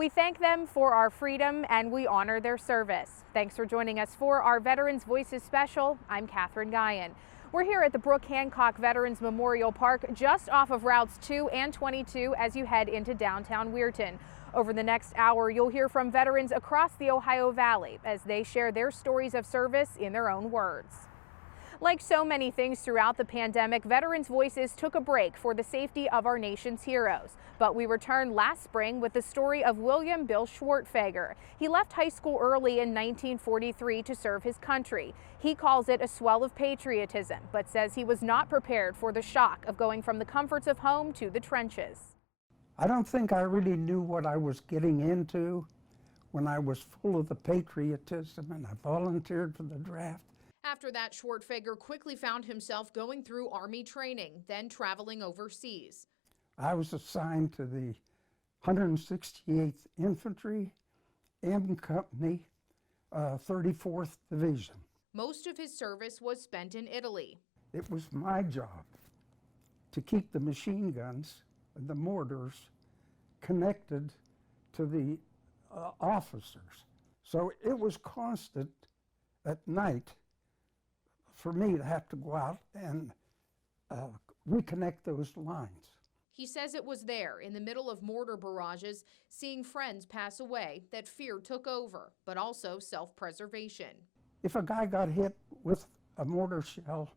We thank them for our freedom and we honor their service. Thanks for joining us for our Veterans Voices special. I'm Katherine Guyon. We're here at the Brooke Hancock Veterans Memorial Park just off of routes 2 and 22 as you head into downtown Weirton. Over the next hour, you'll hear from veterans across the Ohio Valley as they share their stories of service in their own words. Like so many things throughout the pandemic, Veterans Voices took a break for the safety of our nation's heroes. But we returned last spring with the story of William Bill Schwartfeger. He left high school early in 1943 to serve his country. He calls it a swell of patriotism, but says he was not prepared for the shock of going from the comforts of home to the trenches. I don't think I really knew what I was getting into when I was full of the patriotism and I volunteered for the draft. After that, Schwartfeger quickly found himself going through Army training, then traveling overseas. I was assigned to the 168th Infantry, M Company, 34th Division. Most of his service was spent in Italy. It was my job to keep the machine guns and the mortars connected to the officers. So it was constant at night for me to have to go out and reconnect those lines. He says it was there, in the middle of mortar barrages, seeing friends pass away, that fear took over, but also self-preservation. If a guy got hit with a mortar shell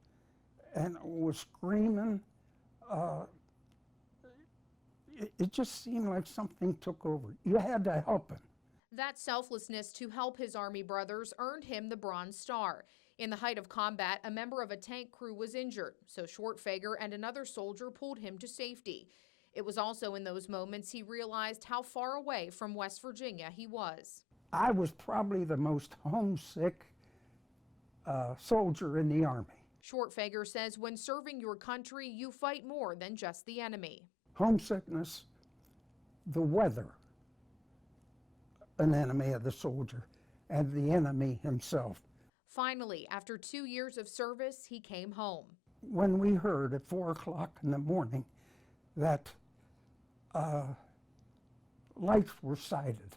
and was screaming, it just seemed like something took over. You had to help him. That selflessness to help his Army brothers earned him the Bronze Star. In the height of combat, a member of a tank crew was injured, so Schwartfeger and another soldier pulled him to safety. It was also in those moments he realized how far away from West Virginia he was. I was probably the most homesick soldier in the Army. Schwartfeger says when serving your country, you fight more than just the enemy. Homesickness, the weather, an enemy of the soldier, and the enemy himself. Finally, after 2 years of service, he came home. When we heard at 4 o'clock in the morning that lights were sighted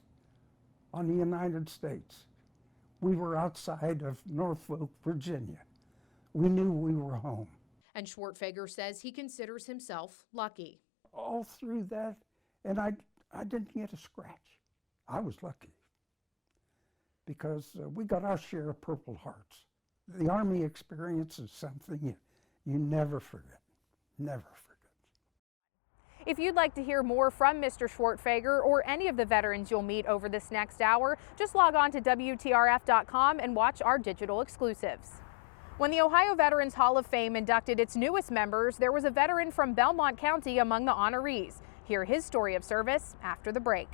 on the United States, we were outside of Norfolk, Virginia. We knew we were home. And Schwartfeger says he considers himself lucky. All through that, and I didn't get a scratch. I was lucky because we got our share of Purple Hearts. The Army experience is something you never forget, never forget. If you'd like to hear more from Mr. Schwartfeger or any of the veterans you'll meet over this next hour, just log on to WTRF.com and watch our digital exclusives. When the Ohio Veterans Hall of Fame inducted its newest members, there was a veteran from Belmont County among the honorees. Hear his story of service after the break.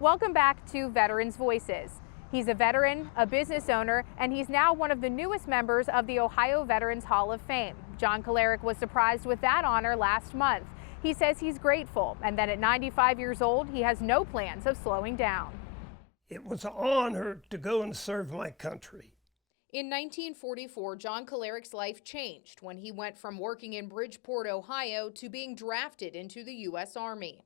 Welcome back to Veterans Voices. He's a veteran, a business owner, and he's now one of the newest members of the Ohio Veterans Hall of Fame. John Kolarek was surprised with that honor last month. He says he's grateful, and that at 95 years old, he has no plans of slowing down. It was an honor to go and serve my country. In 1944, John Kolarek's life changed when he went from working in Bridgeport, Ohio, to being drafted into the U.S. Army.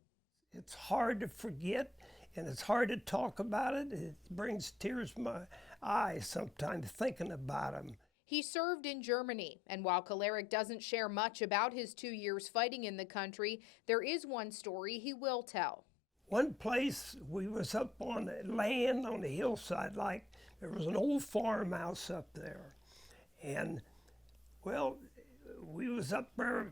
It's hard to forget, and it's hard to talk about it. It brings tears to my eyes sometimes thinking about him. He served in Germany, and while Kolarek doesn't share much about his 2 years fighting in the country, there is one story he will tell. One place we was up on the land on the hillside, like there was an old farmhouse up there. And, well, we was up there,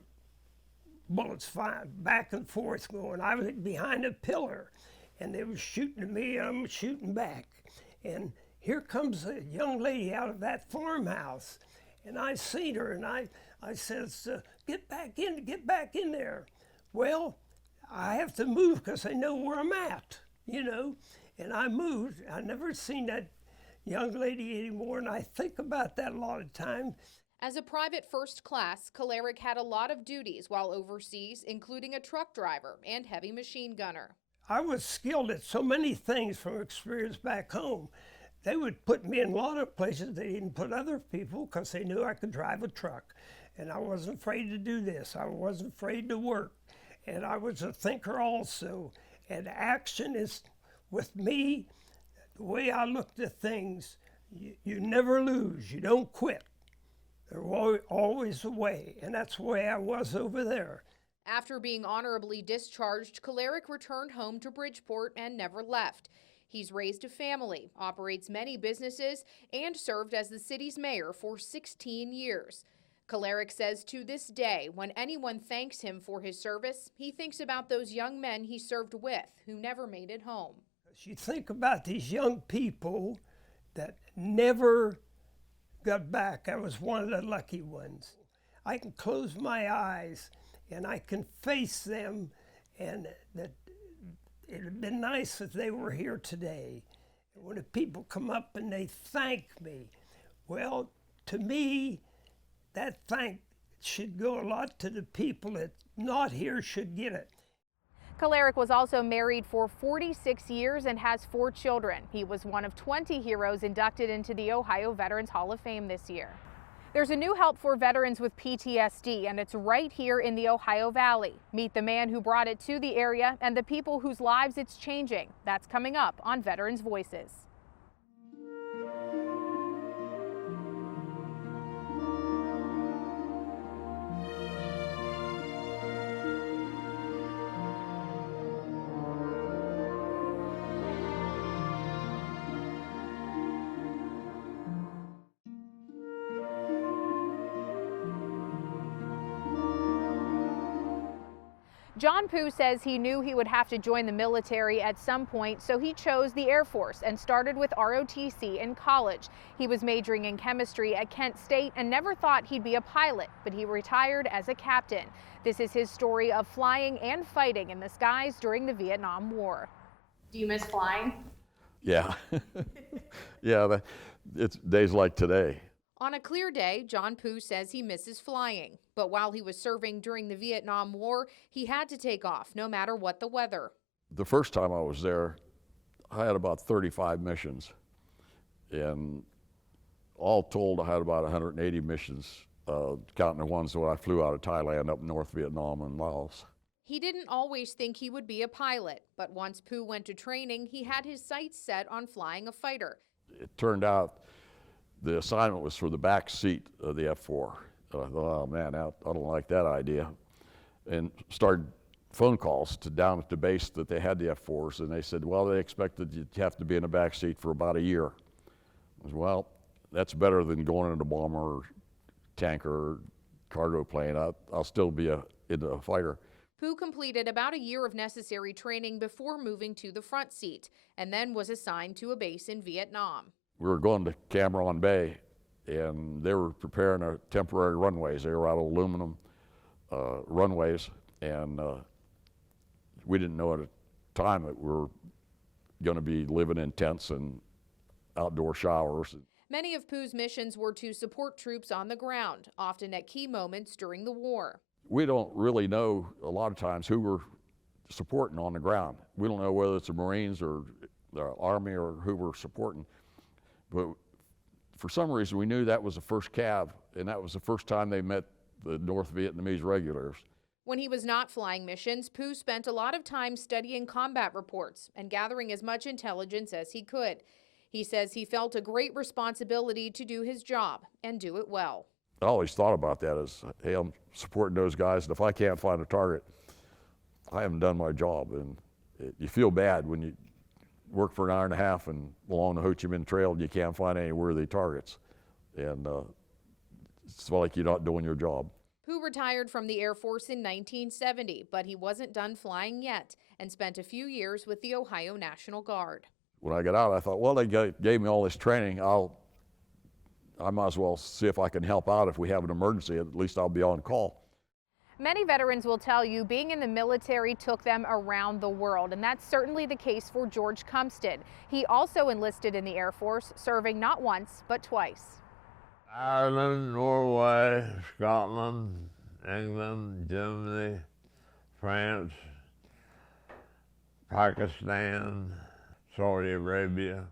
bullets flying back and forth going. I was behind a pillar, and they was shooting at me, and I'm shooting back. And here comes a young lady out of that farmhouse, and I seen her, and I says, get back in there. Well, I have to move because they know where I'm at, you know. And I moved. I never seen that young lady anymore, and I think about that a lot of times. As a private first class, Kolarek had a lot of duties while overseas, including a truck driver and heavy machine gunner. I was skilled at so many things from experience back home. They would put me in a lot of places they didn't put other people because they knew I could drive a truck. And I wasn't afraid to do this. I wasn't afraid to work. And I was a thinker also. And action is, with me, the way I looked at things, you never lose. You don't quit. There's always a way. And that's the way I was over there. After being honorably discharged, Kolarek returned home to Bridgeport and never left. He's raised a family, operates many businesses, and served as the city's mayor for 16 years. Kolarek says to this day, when anyone thanks him for his service, he thinks about those young men he served with who never made it home. You think about these young people that never got back. I was one of the lucky ones. I can close my eyes and I can face them, and that it would have been nice if they were here today. When the people come up and they thank me, well, to me, that thank should go a lot to the people that not here should get it. Kolarek was also married for 46 years and has 4 children. He was one of 20 heroes inducted into the Ohio Veterans Hall of Fame this year. There's a new help for veterans with PTSD, and it's right here in the Ohio Valley. Meet the man who brought it to the area and the people whose lives it's changing. That's coming up on Veterans Voices. John Pugh says he knew he would have to join the military at some point, so he chose the Air Force and started with ROTC in college. He was majoring in chemistry at Kent State and never thought he'd be a pilot, but he retired as a captain. This is his story of flying and fighting in the skies during the Vietnam War. Do you miss flying? Yeah. Yeah, it's days like today. On a clear day, John Pugh says he misses flying. But while he was serving during the Vietnam War, he had to take off no matter what the weather. The first time I was there, I had about 35 missions. And all told, I had about 180 missions, counting the ones when I flew out of Thailand up North Vietnam and Laos. He didn't always think he would be a pilot, but once Pugh went to training, he had his sights set on flying a fighter. It turned out the assignment was for the back seat of the F-4. I thought, oh man, I don't like that idea. And started phone calls down at the base that they had the F-4s, and they said, well, they expected you to have to be in the back seat for about a year. I said, well, that's better than going in a bomber or tanker or cargo plane. I'll still be in a fighter. Pugh completed about a year of necessary training before moving to the front seat, and then was assigned to a base in Vietnam. We were going to Cam Ranh Bay, and they were preparing our temporary runways. They were out of aluminum runways, and we didn't know at the time that we were going to be living in tents and outdoor showers. Many of Pugh's missions were to support troops on the ground, often at key moments during the war. We don't really know a lot of times who we're supporting on the ground. We don't know whether it's the Marines or the Army or who we're supporting. But for some reason, we knew that was the 1st Cav, and that was the first time they met the North Vietnamese regulars. When he was not flying missions, Pugh spent a lot of time studying combat reports and gathering as much intelligence as he could. He says he felt a great responsibility to do his job and do it well. I always thought about that as, hey, I'm supporting those guys, and if I can't find a target, I haven't done my job. And you feel bad when you work for an hour and a half and along the Ho Chi Minh Trail and you can't find any worthy targets. And it's like you're not doing your job. Pugh retired from the Air Force in 1970, but he wasn't done flying yet and spent a few years with the Ohio National Guard. When I got out, I thought, well, they gave me all this training. I might as well see if I can help out if we have an emergency. At least I'll be on call. Many veterans will tell you being in the military took them around the world, and that's certainly the case for George Cumsted. He also enlisted in the Air Force, serving not once, but twice. Ireland, Norway, Scotland, England, Germany, France, Pakistan, Saudi Arabia.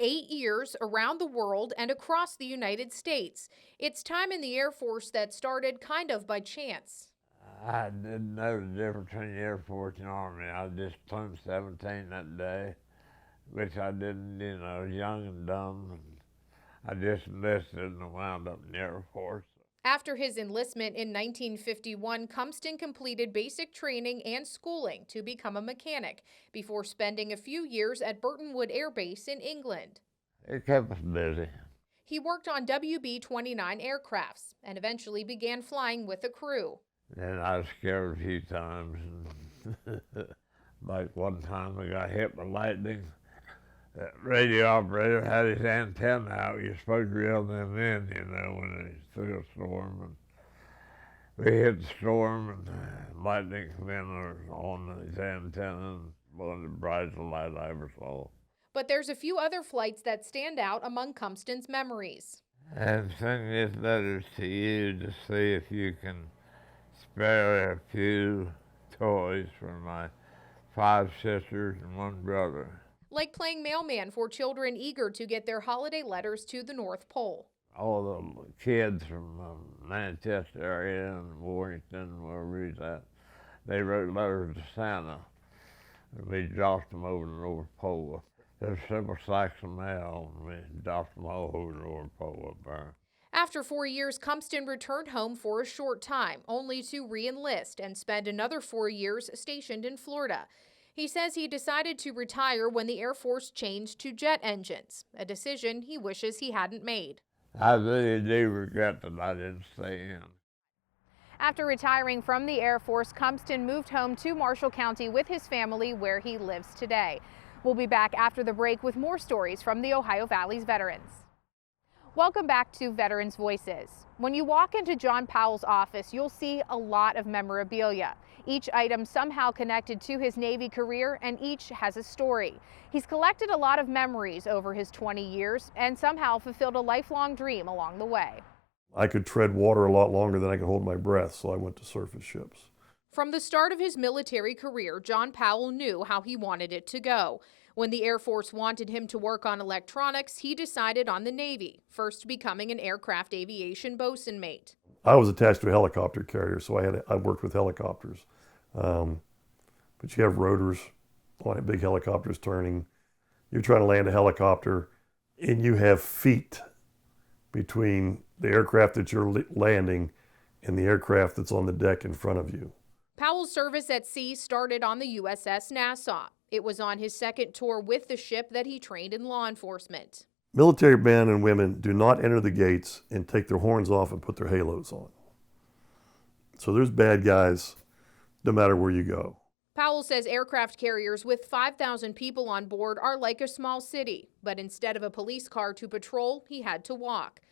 8 years around the world and across the United States. It's time in the Air Force that started kind of by chance. I didn't know the difference between the Air Force and Army. I just turned 17 that day, which I didn't, I was young and dumb. And I just enlisted and wound up in the Air Force. After his enlistment in 1951, Cumston completed basic training and schooling to become a mechanic before spending a few years at Burtonwood Air Base in England. It kept us busy. He worked on WB-29 aircrafts and eventually began flying with a crew. And I was scared a few times. Like one time I got hit by lightning. That radio operator had his antenna out. You're supposed to reel them in, when they threw a storm. And we hit the storm, and lightning came in on his antenna, and one of the brightest light I ever saw. But there's a few other flights that stand out among Cumston's memories. And send these letters to you to see if you can spare a few toys for my 5 sisters and 1 brother. Like playing mailman for children eager to get their holiday letters to the North Pole. All the kids from Manchester area and Warrington, wherever he's at, they wrote letters to Santa, and we dropped them over the North Pole. There's several sacks of mail, and we dropped them all over the North Pole up there. After 4 years, Cumston returned home for a short time, only to re-enlist and spend another 4 years stationed in Florida. He says he decided to retire when the Air Force changed to jet engines, a decision he wishes he hadn't made. I really do regret that I didn't stay in. After retiring from the Air Force, Cumston moved home to Marshall County with his family, where he lives today. We'll be back after the break with more stories from the Ohio Valley's veterans. Welcome back to Veterans Voices. When you walk into John Powell's office, you'll see a lot of memorabilia. Each item somehow connected to his Navy career, and each has a story. He's collected a lot of memories over his 20 years and somehow fulfilled a lifelong dream along the way. I could tread water a lot longer than I could hold my breath, so I went to surface ships. From the start of his military career, John Powell knew how he wanted it to go. When the Air Force wanted him to work on electronics, he decided on the Navy, first becoming an aircraft aviation bosun mate. I was attached to a helicopter carrier, so I worked with helicopters. But you have rotors on it, big helicopters turning. You're trying to land a helicopter, and you have feet between the aircraft that you're landing and the aircraft that's on the deck in front of you. Powell's service at sea started on the USS Nassau. It was on his second tour with the ship that he trained in law enforcement. Military men and women do not enter the gates and take their horns off and put their halos on. So there's bad guys no matter where you go. Powell says aircraft carriers with 5,000 people on board are like a small city, but instead of a police car to patrol, he had to walk.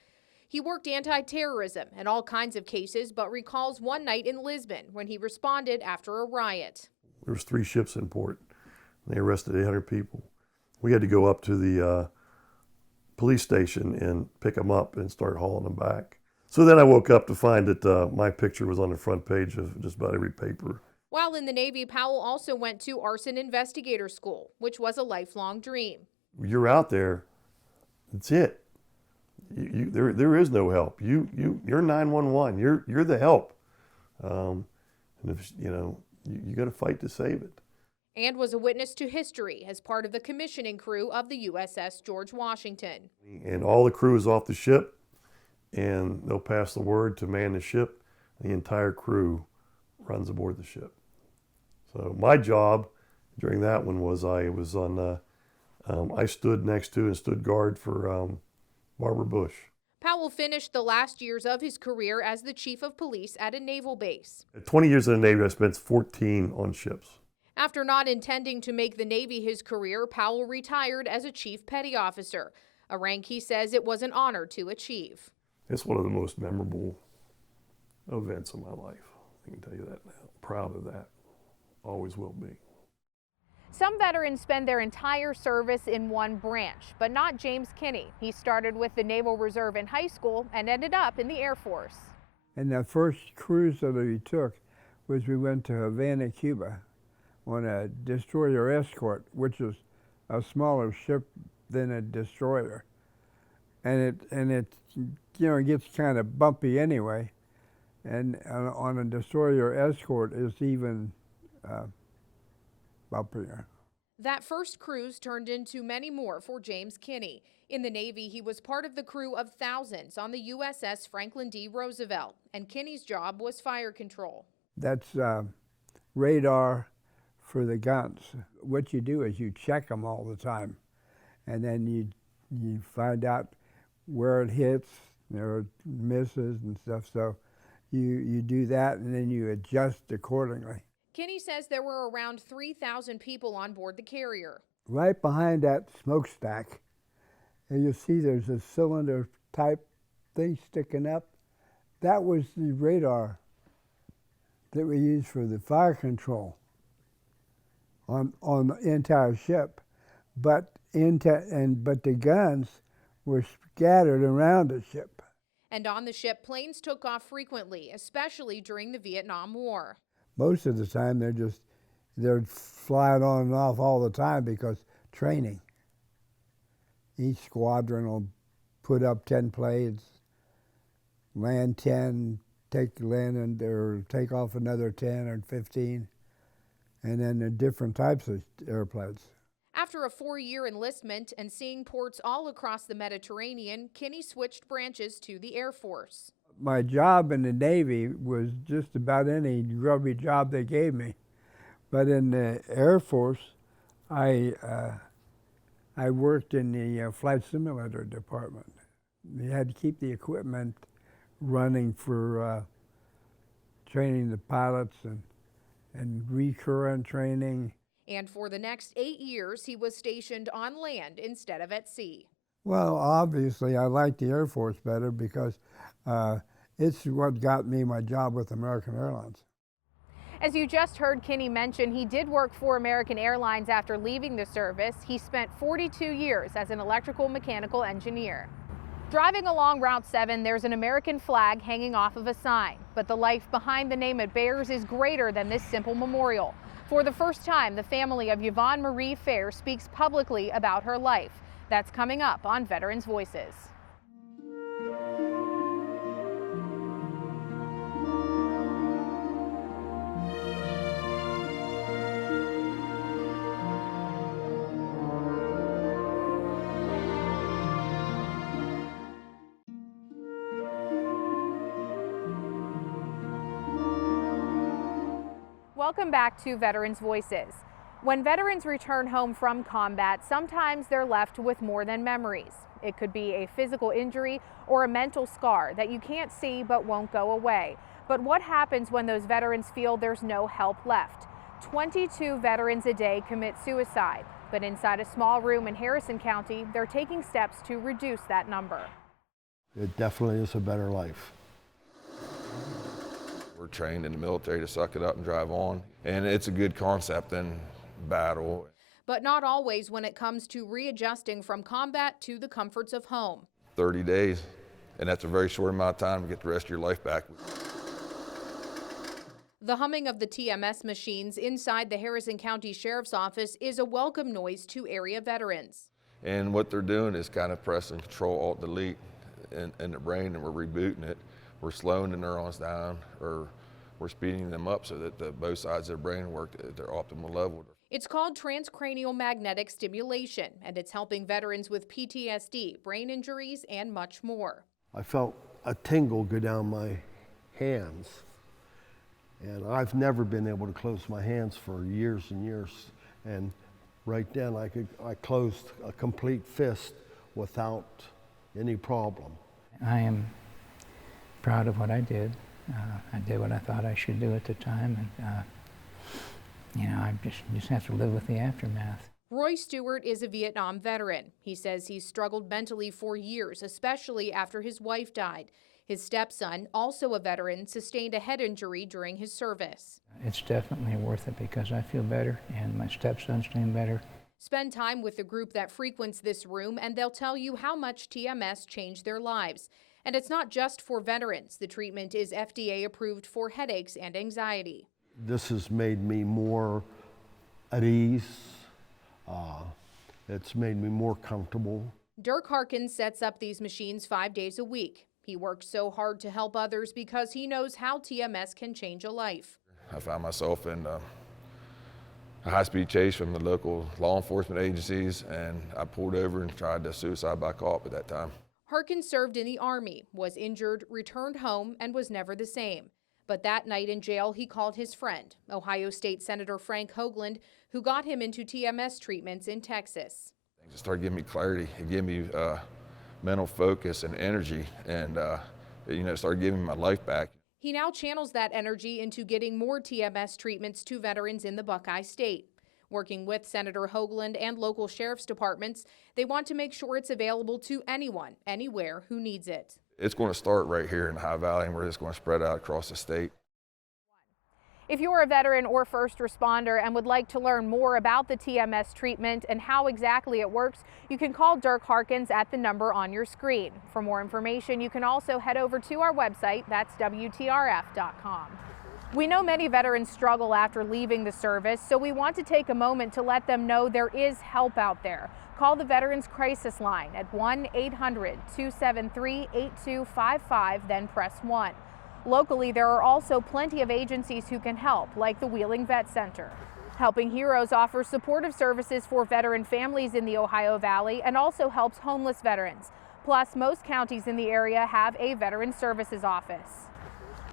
He worked anti-terrorism in all kinds of cases, but recalls one night in Lisbon when he responded after a riot. There was 3 ships in port. They arrested 800 people. We had to go up to the police station and pick them up and start hauling them back. So then I woke up to find that my picture was on the front page of just about every paper. While in the Navy, Powell also went to arson investigator school, which was a lifelong dream. You're out there, that's it. There is no help. You're 911. You're the help, and if you got to fight to save it. And was a witness to history as part of the commissioning crew of the USS George Washington. And all the crew is off the ship, and they'll pass the word to man the ship. The entire crew runs aboard the ship. So my job during that one was I stood next to and stood guard for Barbara Bush. Powell finished the last years of his career as the chief of police at a naval base. At 20 years in the Navy, I spent 14 on ships. After not intending to make the Navy his career, Powell retired as a chief petty officer, a rank he says it was an honor to achieve. It's one of the most memorable events of my life. I can tell you that now. Proud of that. Always will be. Some veterans spend their entire service in one branch, but not James Kinney. He started with the Naval Reserve in high school and ended up in the Air Force. And the first cruise that we took was we went to Havana, Cuba, on a destroyer escort, which is a smaller ship than a destroyer, and it gets kind of bumpy anyway, and on a destroyer escort is even bumpier. That first cruise turned into many more for James Kinney. In the Navy, he was part of the crew of thousands on the USS Franklin D. Roosevelt, and Kinney's job was fire control. That's radar for the guns. What you do is you check them all the time, and then you find out where it hits, there are misses and stuff, so you do that, and then you adjust accordingly. Kinney says there were around 3,000 people on board the carrier. Right behind that smokestack, and you'll see there's a cylinder type thing sticking up. That was the radar that we used for the fire control on the entire ship, but the guns were scattered around the ship. And on the ship, planes took off frequently, especially during the Vietnam War. Most of the time, they're flying on and off all the time because training. Each squadron will put up 10 planes, land 10, take off another 10 or 15, and then the different types of airplanes. After a 4-year enlistment and seeing ports all across the Mediterranean, Kinney switched branches to the Air Force. My job in the Navy was just about any grubby job they gave me. But in the Air Force, I worked in the flight simulator department. You had to keep the equipment running for training the pilots and recurrent training. And for the next 8 years, he was stationed on land instead of at sea. Well, obviously, I like the Air Force better because it's what got me my job with American Airlines. As you just heard Kinney mention, he did work for American Airlines after leaving the service. He spent 42 years as an electrical mechanical engineer. Driving along Route 7, there's an American flag hanging off of a sign. But the life behind the name it bears is greater than this simple memorial. For the first time, the family of Yvonne Marie Fair speaks publicly about her life. That's coming up on Veterans Voices. Welcome back to Veterans Voices. When veterans return home from combat, sometimes they're left with more than memories. It could be a physical injury or a mental scar that you can't see but won't go away. But what happens when those veterans feel there's no help left? 22 veterans a day commit suicide, but inside a small room in Harrison County, they're taking steps to reduce that number. It definitely is a better life. We're trained in the military to suck it up and drive on, and it's a good concept in battle. But not always when it comes to readjusting from combat to the comforts of home. 30 days, and that's a very short amount of time to get the rest of your life back. The humming of the TMS machines inside the Harrison County Sheriff's Office is a welcome noise to area veterans. And what they're doing is kind of pressing Control-Alt-Delete in the brain, and we're rebooting it. We're slowing the neurons down, or we're speeding them up so that both sides of their brain work at their optimal level. It's called transcranial magnetic stimulation, and it's helping veterans with PTSD, brain injuries, and much more. I felt a tingle go down my hands, and I've never been able to close my hands for years and years. And right then I closed a complete fist without any problem. I am proud of what I did. I did what I thought I should do at the time, and I just have to live with the aftermath. Roy Stewart is a Vietnam veteran. He says he's struggled mentally for years, especially after his wife died. His stepson, also a veteran, sustained a head injury during his service. It's definitely worth it because I feel better and my stepson's doing better. Spend time with the group that frequents this room and they'll tell you how much TMS changed their lives. And it's not just for veterans. The treatment is FDA approved for headaches and anxiety. This has made me more at ease. It's made me more comfortable. Dirk Harkins sets up these machines 5 days a week. He works so hard to help others because he knows how TMS can change a life. I found myself in a high-speed chase from the local law enforcement agencies, and I pulled over and tried to suicide by cop at that time. Harkins served in the Army, was injured, returned home, and was never the same. But that night in jail, he called his friend, Ohio State Senator Frank Hoagland, who got him into TMS treatments in Texas. It started giving me clarity. It gave me mental focus and energy, and it started giving me my life back. He now channels that energy into getting more TMS treatments to veterans in the Buckeye State. Working with Senator Hoagland and local sheriff's departments, they want to make sure it's available to anyone, anywhere who needs it. It's going to start right here in the High Valley, and we're just going to spread out across the state. If you're a veteran or first responder and would like to learn more about the TMS treatment and how exactly it works, you can call Dirk Harkins at the number on your screen. For more information, you can also head over to our website, that's WTRF.com. We know many veterans struggle after leaving the service, so we want to take a moment to let them know there is help out there. Call the Veterans Crisis Line at 1-800-273-8255, then press 1. Locally, there are also plenty of agencies who can help, like the Wheeling Vet Center. Helping Heroes offers supportive services for veteran families in the Ohio Valley and also helps homeless veterans. Plus, most counties in the area have a Veteran Services office.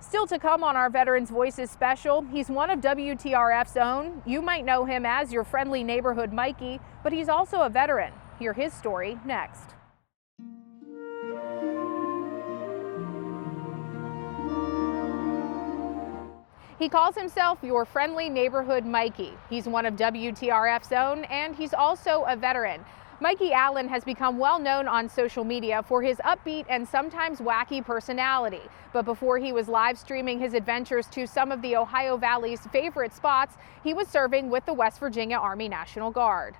Still to come on our Veterans Voices special, he's one of WTRF's own. You might know him as your friendly neighborhood Mikey, but he's also a veteran. Hear his story next. He calls himself your friendly neighborhood Mikey. He's one of WTRF's own, and he's also a veteran. Mikey Allen has become well known on social media for his upbeat and sometimes wacky personality. But before he was live streaming his adventures to some of the Ohio Valley's favorite spots, he was serving with the West Virginia Army National Guard.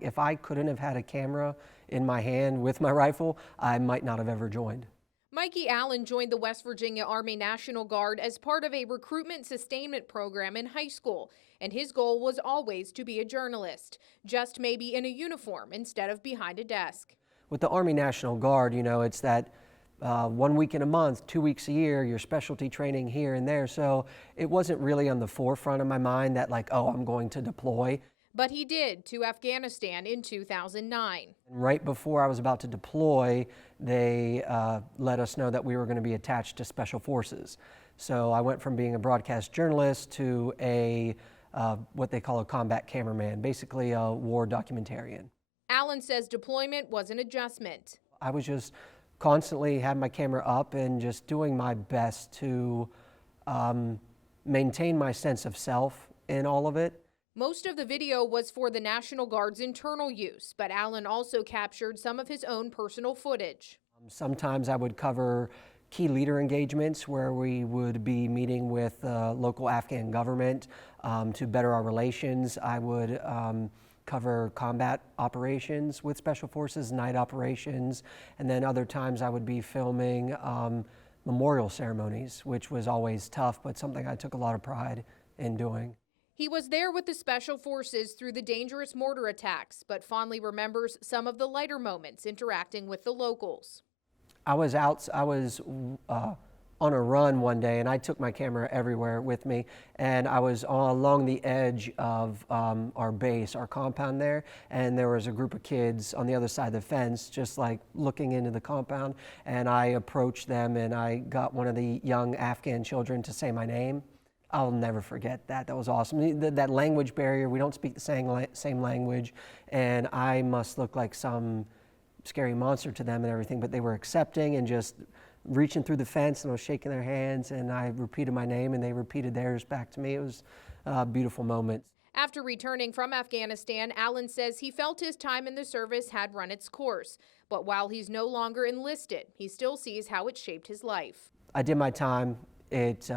If I couldn't have had a camera in my hand with my rifle, I might not have ever joined. Mikey Allen joined the West Virginia Army National Guard as part of a recruitment sustainment program in high school, and his goal was always to be a journalist, just maybe in a uniform instead of behind a desk. With the Army National Guard, it's that 1 week in a month, 2 weeks a year, your specialty training here and there, so it wasn't really on the forefront of my mind that I'm going to deploy. But he did to Afghanistan in 2009. Right before I was about to deploy, they let us know that we were going to be attached to Special Forces. So I went from being a broadcast journalist to what they call a combat cameraman, basically a war documentarian. Allen says deployment was an adjustment. I was just constantly having my camera up and just doing my best to maintain my sense of self in all of it. Most of the video was for the National Guard's internal use, but Allen also captured some of his own personal footage. Sometimes I would cover key leader engagements where we would be meeting with local Afghan government to better our relations. I would cover combat operations with Special Forces, night operations, and then other times I would be filming memorial ceremonies, which was always tough, but something I took a lot of pride in doing. He was there with the Special Forces through the dangerous mortar attacks, but fondly remembers some of the lighter moments interacting with the locals. I was on a run one day, and I took my camera everywhere with me, and I was along the edge of our base, our compound there, and there was a group of kids on the other side of the fence just looking into the compound, and I approached them, and I got one of the young Afghan children to say my name. I'll never forget that. That was awesome. That language barrier, we don't speak the same language, and I must look like some scary monster to them and everything, but they were accepting and just reaching through the fence, and I was shaking their hands, and I repeated my name, and they repeated theirs back to me. It was a beautiful moment. After returning from Afghanistan, Allen says he felt his time in the service had run its course, but while he's no longer enlisted, he still sees how it shaped his life. I did my time. It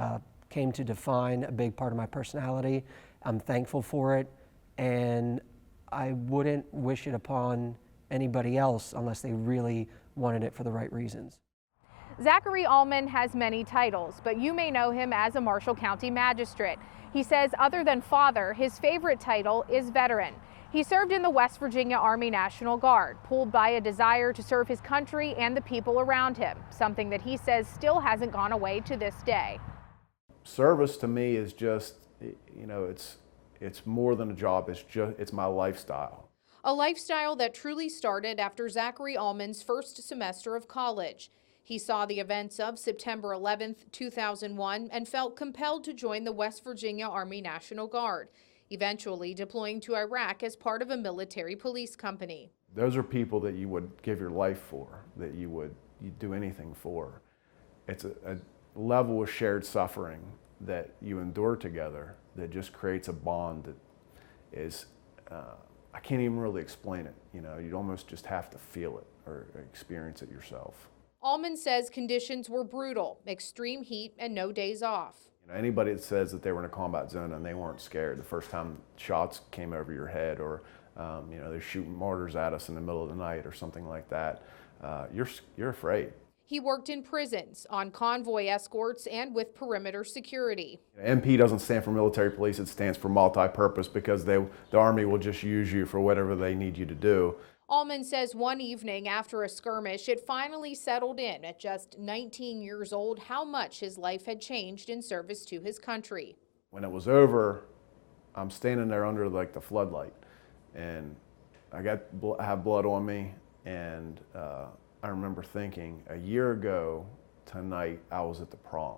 came to define a big part of my personality. I'm thankful for it, and I wouldn't wish it upon anybody else unless they really wanted it for the right reasons. Zachary Allman has many titles, but you may know him as a Marshall County magistrate. He says other than father, his favorite title is veteran. He served in the West Virginia Army National Guard, pulled by a desire to serve his country and the people around him, something that he says still hasn't gone away to this day. Service to me is just, you know, it's more than a job, it's my lifestyle. A lifestyle that truly started after Zachary Allman's first semester of college. He saw the events of September 11th, 2001 and felt compelled to join the West Virginia Army National Guard, eventually deploying to Iraq as part of a military police company. Those are people that you would give your life for, that you'd do anything for. It's a level of shared suffering that you endure together that just creates a bond that is, I can't even really explain it. You know, you'd almost just have to feel it or experience it yourself. Allman says conditions were brutal, extreme heat and no days off. You know, anybody that says that they were in a combat zone and they weren't scared the first time shots came over your head, or you know, they're shooting mortars at us in the middle of the night or something like that, you're afraid. He worked in prisons, on convoy escorts, and with perimeter security. MP doesn't stand for military police, it stands for multi-purpose, because the Army will just use you for whatever they need you to do. Allman says one evening after a skirmish, it finally settled in at just 19 years old how much his life had changed in service to his country. When it was over, I'm standing there under like the floodlight, and I have blood on me, and I remember thinking, a year ago tonight, I was at the prom.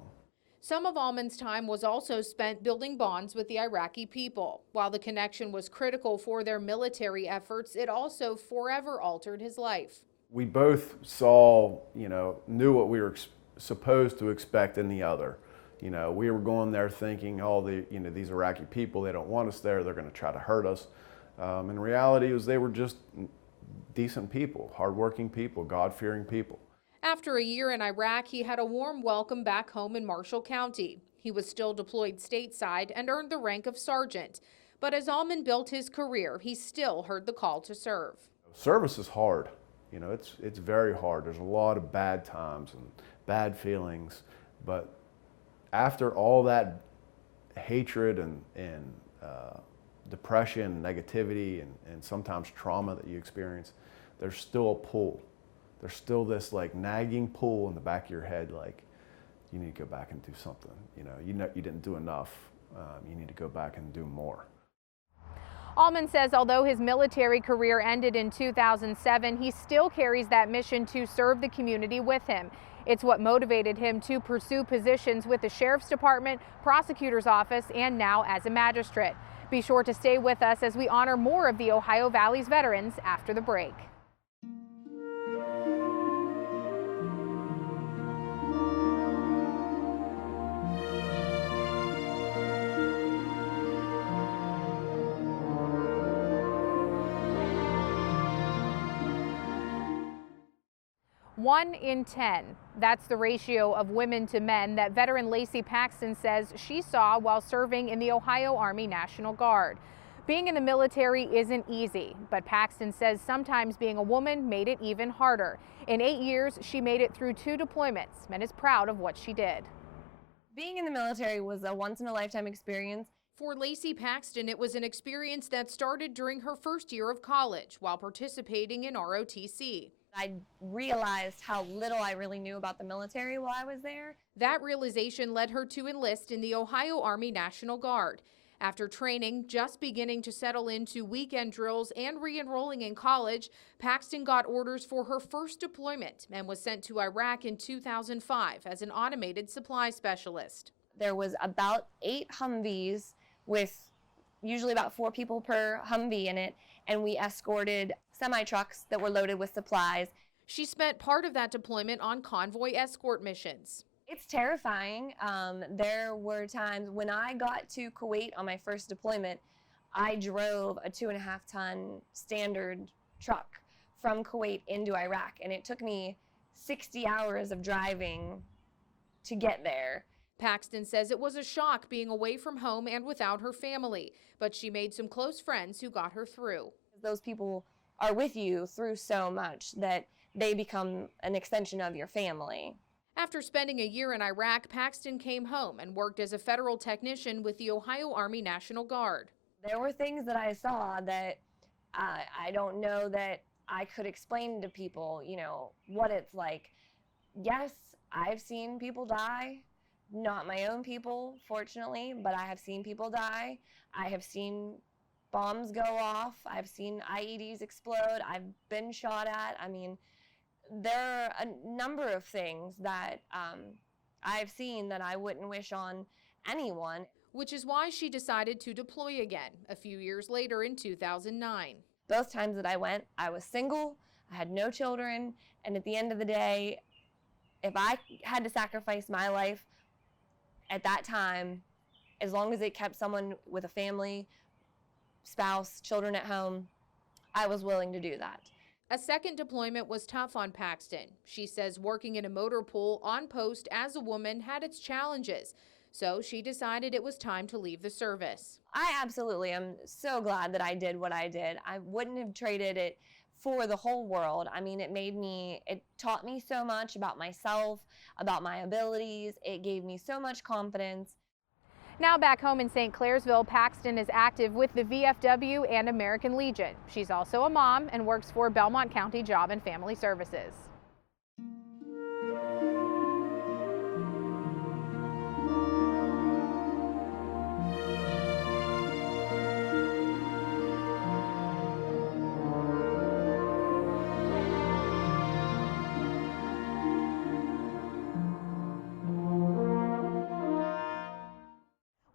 Some of Allman's time was also spent building bonds with the Iraqi people. While the connection was critical for their military efforts, it also forever altered his life. We both saw, you know, knew what we were supposed to expect in the other. You know, we were going there thinking, oh, these Iraqi people, they don't want us there, they're going to try to hurt us. In reality, they were just decent people, hardworking people, God-fearing people. After a year in Iraq, he had a warm welcome back home in Marshall County. He was still deployed stateside and earned the rank of sergeant. But as Allman built his career, he still heard the call to serve. Service is hard. You know, it's very hard. There's a lot of bad times and bad feelings. But after all that hatred and depression, negativity, and sometimes trauma that you experience, there's still a pull. There's still this like nagging pull in the back of your head, like you need to go back and do something. You know you didn't do enough. You need to go back and do more. Allman says although his military career ended in 2007, he still carries that mission to serve the community with him. It's what motivated him to pursue positions with the Sheriff's Department, Prosecutor's Office, and now as a magistrate. Be sure to stay with us as we honor more of the Ohio Valley's veterans after the break. One in 10. That's the ratio of women to men that veteran Lacey Paxton says she saw while serving in the Ohio Army National Guard. Being in the military isn't easy, but Paxton says sometimes being a woman made it even harder. In 8 years, she made it through 2 deployments and is proud of what she did. Being in the military was a once-in-a-lifetime experience. For Lacey Paxton, it was an experience that started during her first year of college while participating in ROTC. I realized how little I really knew about the military while I was there. That realization led her to enlist in the Ohio Army National Guard. After training, just beginning to settle into weekend drills and re-enrolling in college, Paxton got orders for her first deployment and was sent to Iraq in 2005 as an automated supply specialist. There was about 8 Humvees with usually about 4 people per Humvee in it, and we escorted semi-trucks that were loaded with supplies. She spent part of that deployment on convoy escort missions. It's terrifying. There were times when I got to Kuwait on my first deployment, I drove a 2.5-ton standard truck from Kuwait into Iraq, and it took me 60 hours of driving to get there. Paxton says it was a shock being away from home and without her family, but she made some close friends who got her through. Those people are with you through so much that they become an extension of your family. After spending a year in Iraq, Paxton came home and worked as a federal technician with the Ohio Army National Guard. There were things that I saw that I don't know that I could explain to people, you know, what it's like. Yes, I've seen people die, not my own people, fortunately, but I have seen people die. I have seen bombs go off. I've seen IEDs explode. I've been shot at. I mean, there are a number of things that I've seen that I wouldn't wish on anyone. Which is why she decided to deploy again a few years later in 2009. Both times that I went, I was single, I had no children, and at the end of the day, if I had to sacrifice my life at that time, as long as it kept someone with a family, spouse, children at home, I was willing to do that. A second deployment was tough on Paxton. She says working in a motor pool on post as a woman had its challenges. So she decided it was time to leave the service. I absolutely am so glad that I did what I did. I wouldn't have traded it for the whole world. I mean, it taught me so much about myself, about my abilities. It gave me so much confidence. Now back home in St. Clairsville, Paxton is active with the VFW and American Legion. She's also a mom and works for Belmont County Job and Family Services.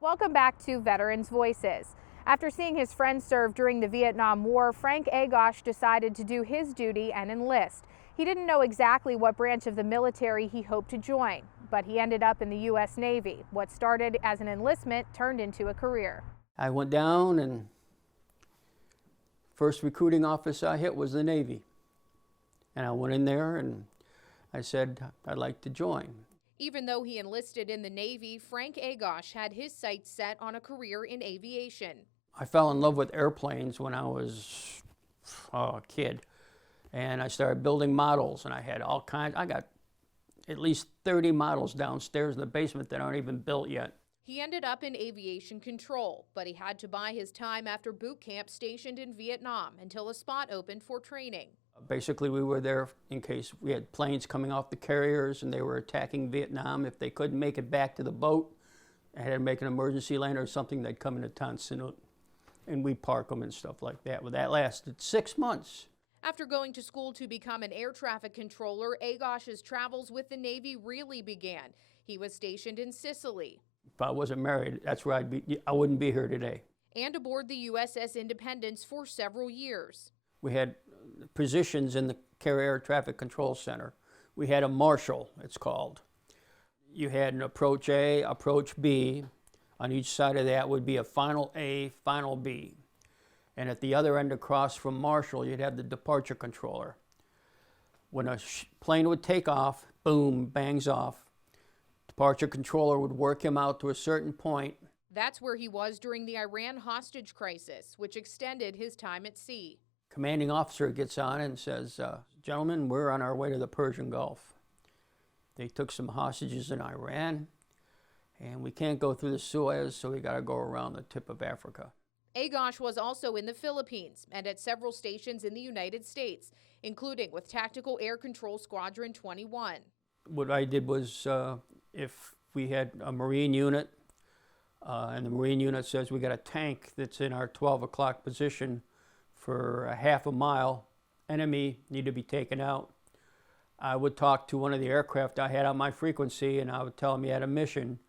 Welcome back to Veterans Voices. After seeing his friends serve during the Vietnam War, Frank Agosh decided to do his duty and enlist. He didn't know exactly what branch of the military he hoped to join, but he ended up in the U.S. Navy. What started as an enlistment turned into a career. I went down, and first recruiting office I hit was the Navy. And I went in there and I said, I'd like to join. Even though he enlisted in the Navy, Frank Agosh had his sights set on a career in aviation. I fell in love with airplanes when I was a kid. And I started building models, and I had all kinds. I got at least 30 models downstairs in the basement that aren't even built yet. He ended up in aviation control, but he had to buy his time after boot camp stationed in Vietnam until a spot opened for training. Basically, we were there in case we had planes coming off the carriers and they were attacking Vietnam. If they couldn't make it back to the boat, I had to make an emergency land or something, they'd come into Tan Son Nhut, and we'd park them and stuff like that. Well, that lasted 6 months. After going to school to become an air traffic controller, Agosh's travels with the Navy really began. He was stationed in Sicily. If I wasn't married, that's where I wouldn't be here today. And aboard the USS Independence for several years. We had positions in the Carrier Air Traffic Control Center. We had a marshal, it's called. You had an approach A, approach B. On each side of that would be a final A, final B. And at the other end across from marshal, you'd have the departure controller. When a plane would take off, boom, bangs off. Departure controller would work him out to a certain point. That's where he was during the Iran hostage crisis, which extended his time at sea. Commanding officer gets on and says, gentlemen, we're on our way to the Persian Gulf. They took some hostages in Iran, and we can't go through the Suez, so we got to go around the tip of Africa. Agosh was also in the Philippines and at several stations in the United States, including with Tactical Air Control Squadron 21. What I did was, if we had a Marine unit, and the Marine unit says we got a tank that's in our 12 o'clock position for a half a mile, enemy need to be taken out, I would talk to one of the aircraft I had on my frequency, and I would tell him he had a mission,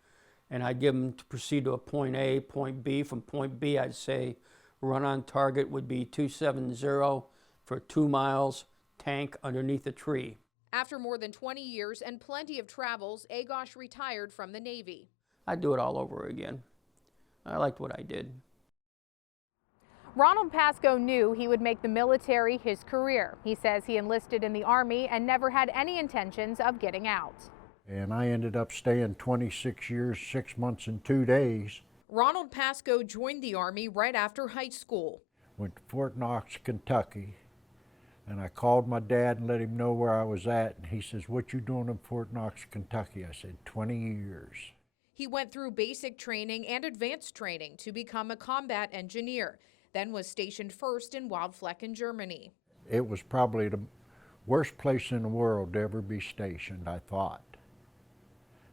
and I'd give him to proceed to a point A, point B. From point B, I'd say run on target would be 270 for 2 miles, tank underneath a tree. After more than 20 years and plenty of travels, Agosh retired from the Navy. I'd do it all over again. I liked what I did. Ronald Pasco knew he would make the military his career. He says he enlisted in the Army and never had any intentions of getting out. And I ended up staying 26 years, 6 months, and 2 days. Ronald Pasco joined the Army right after high school. Went to Fort Knox, Kentucky. And I called my dad and let him know where I was at, and he says, "What you doing in Fort Knox, Kentucky?" I said, 20 years. He went through basic training and advanced training to become a combat engineer, then was stationed first in Waldflecken, Germany. It was probably the worst place in the world to ever be stationed, I thought.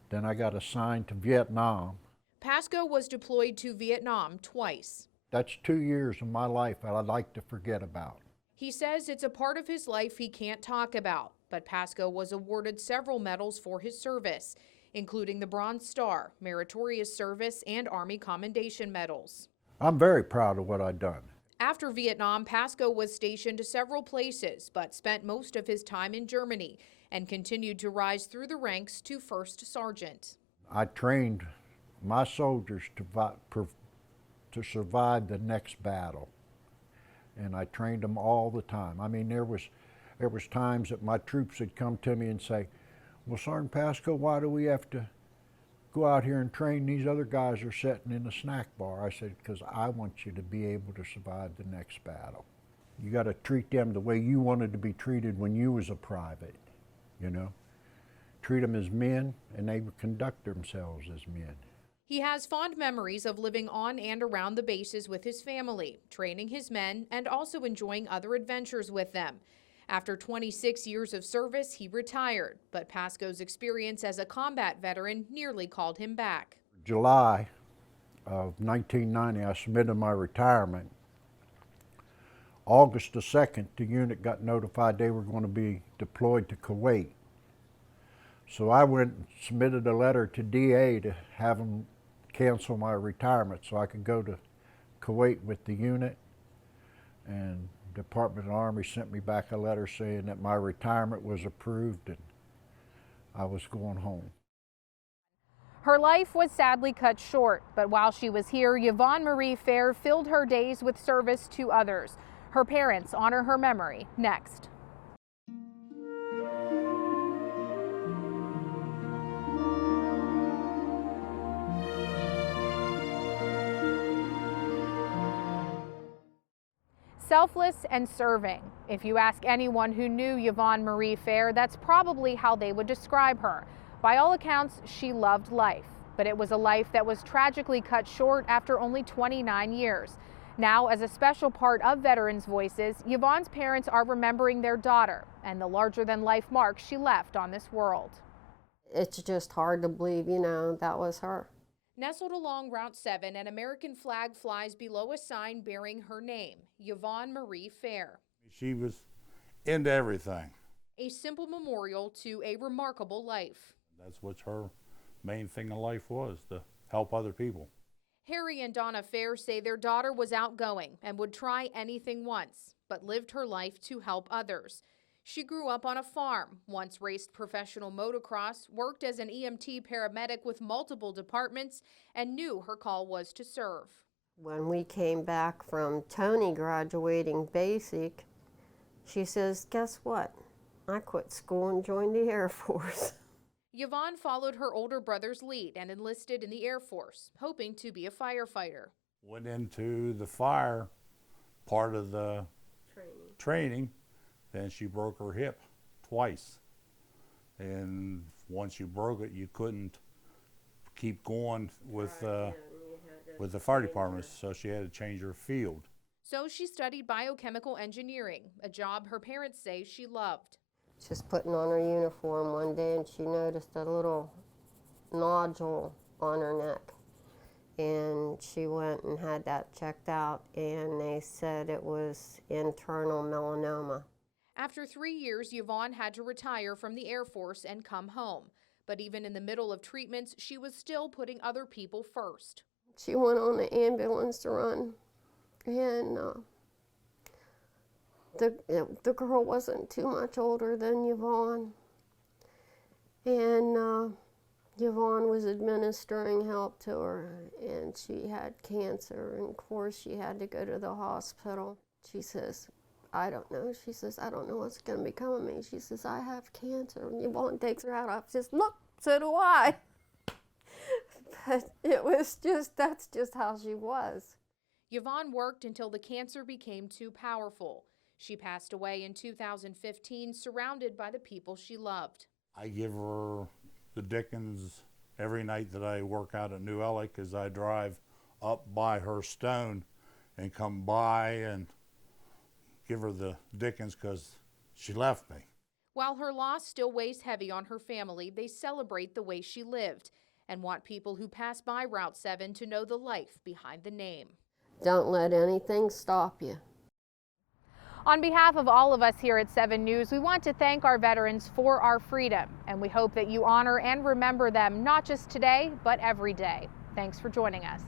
Then I got assigned to Vietnam. Pasco was deployed to Vietnam twice. That's 2 years of my life that I'd like to forget about. He says it's a part of his life he can't talk about, but Pasco was awarded several medals for his service, including the Bronze Star, Meritorious Service, and Army Commendation medals. I'm very proud of what I've done. After Vietnam, Pasco was stationed to several places, but spent most of his time in Germany and continued to rise through the ranks to first sergeant. I trained my soldiers to survive the next battle, and I trained them all the time. I mean, there was times that my troops would come to me and say, "Well, Sergeant Pasco, why do we have to go out here and train? These other guys are sitting in the snack bar." I said, "Because I want you to be able to survive the next battle. You got to treat them the way you wanted to be treated when you was a private, you know? Treat them as men, and they would conduct themselves as men." He has fond memories of living on and around the bases with his family, training his men, and also enjoying other adventures with them. After 26 years of service, he retired, but Pasco's experience as a combat veteran nearly called him back. July of 1990, I submitted my retirement. August the 2nd, the unit got notified they were going to be deployed to Kuwait. So I went and submitted a letter to DA to have them cancel my retirement so I could go to Kuwait with the unit. And the Department of the Army sent me back a letter saying that my retirement was approved and I was going home. Her life was sadly cut short, but while she was here, Yvonne Marie Fair filled her days with service to others. Her parents honor her memory next. Selfless and serving. If you ask anyone who knew Yvonne Marie Fair, that's probably how they would describe her. By all accounts, she loved life, but it was a life that was tragically cut short after only 29 years. Now, as a special part of Veterans Voices, Yvonne's parents are remembering their daughter and the larger-than-life mark she left on this world. It's just hard to believe, you know, that was her. Nestled along Route 7, an American flag flies below a sign bearing her name, Yvonne Marie Fair. She was into everything. A simple memorial to a remarkable life. That's what her main thing in life was, to help other people. Harry and Donna Fair say their daughter was outgoing and would try anything once, but lived her life to help others. She grew up on a farm, once raced professional motocross, worked as an EMT paramedic with multiple departments, and knew her call was to serve. When we came back from Tony graduating basic, she says, "Guess what? I quit school and joined the Air Force." Yvonne followed her older brother's lead and enlisted in the Air Force, hoping to be a firefighter. Went into the fire part of the training. Then she broke her hip twice. And once you broke it, you couldn't keep going with the fire department, so she had to change her field. So she studied biochemical engineering, a job her parents say she loved. Just putting on her uniform one day and she noticed a little nodule on her neck. And she went and had that checked out, and they said it was internal melanoma. After 3 years, Yvonne had to retire from the Air Force and come home. But even in the middle of treatments, she was still putting other people first. She went on the ambulance run, and the girl wasn't too much older than Yvonne. And Yvonne was administering help to her, and she had cancer, and of course she had to go to the hospital. She says, "I don't know." She says, "I don't know what's going to become of me." She says, "I have cancer." And Yvonne takes her out. I says, "Look, so do I." But it was just, that's just how she was. Yvonne worked until the cancer became too powerful. She passed away in 2015, surrounded by the people she loved. I give her the Dickens every night that I work out at New Ellick, as I drive up by her stone and come by and give her the Dickens because she left me. While her loss still weighs heavy on her family, they celebrate the way she lived and want people who pass by Route 7 to know the life behind the name. Don't let anything stop you. On behalf of all of us here at 7 News, we want to thank our veterans for our freedom, and we hope that you honor and remember them not just today, but every day. Thanks for joining us.